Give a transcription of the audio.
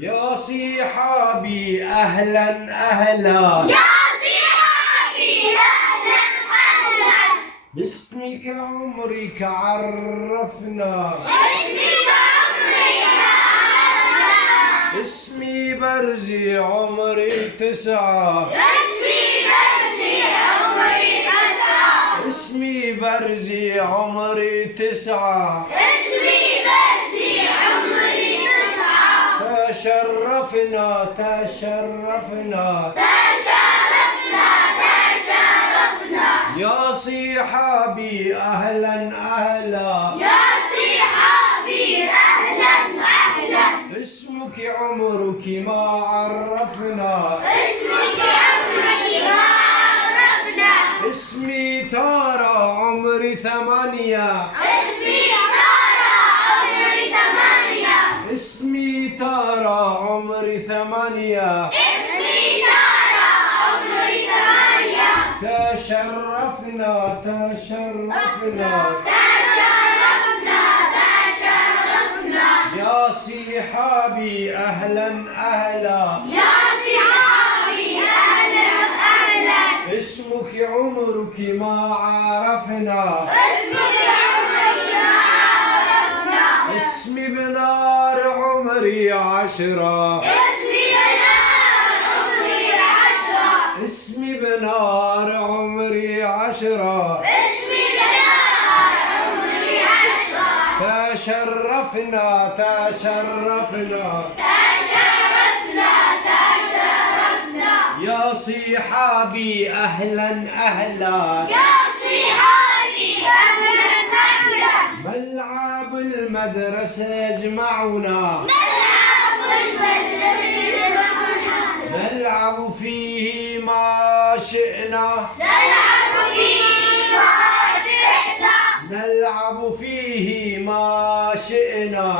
يا صحابي أهلا أهلا، يا صحابي أهلا أهلا، باسمك عمرك عرفنا، باسمك عمرك عرفنا، اسمي برزي عمري تسعة، اسمي برزي عمري تسعة، اسمي برزي عمري تسعة، اسمي برزي عمري تسعة، تشرفنا تشرفنا تشرفنا تشرفنا، يا صحابي أهلا أهلا، يا صحابي أهلا أهلا، اسمك عمرك ما عرفنا، اسمك عمرك ما عرفنا، اسمي ترى عمري ثمانية، اسمي ترى عمري ثمانية، اسمي ترى عمري ثمانية، اسمي ترى عمري ثمانية، تشرفنا تشرفنا تشرفنا تشرفنا، يا صحابي أهلا أهلا، يا صحابي أهلا أهلا، اسمك عمرك ما عرفنا، اسمك عمرك ما عرفنا، اسمي بنار عمري عشرة، اسمي بنار عمري عشرة، اسمي بنار عمري عشرة، اسمي بنار عمري عشرة، تشرفنا تشرفنا تشرفنا تشرفنا، يا صحابي أهلا أهلا، يا صحابي أهلا أهلا، ملعب المدرسة يجمعنا، ملعب المدرسة معنا، نلعب فيه ما شئنا، نلعب فيه ما شئنا، نلعب فيه ما شئنا،